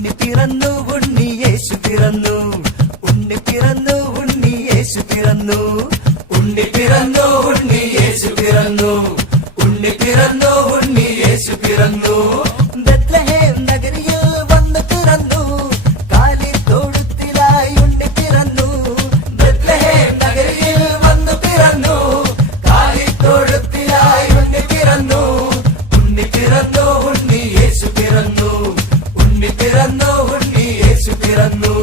ഉണ്ണി പിറന്നു ഉണ്ണി യേശു പിറന്നു ഉണ്ണി പിറന്നു ഉണ്ണി യേശു പിറന്നു ഉണ്ണി പിറന്നു ഉണ്ണി യേശു പിറന്നു ഉണ്ണി പിറന്നു ഉണ്ണി യേശു പിറന്നു ബെത്ലഹേം നഗരിയിൽ വന്നു പിറന്നു കാലി തൊഴുത്തിലായി ഉണ്ണി പിറന്നു ബെത്ലഹേം നഗരിയിൽ വന്നു പിറന്നു കാലി തൊഴുത്തിലായി ഉണ്ണി പിറന്നു ഉണ്ണി പിറന്നു ഉണ്ണി യേശു പിറന്നു ഉണ്ണി പിറന്നു ഉണ്ണി യേശു പിറന്നു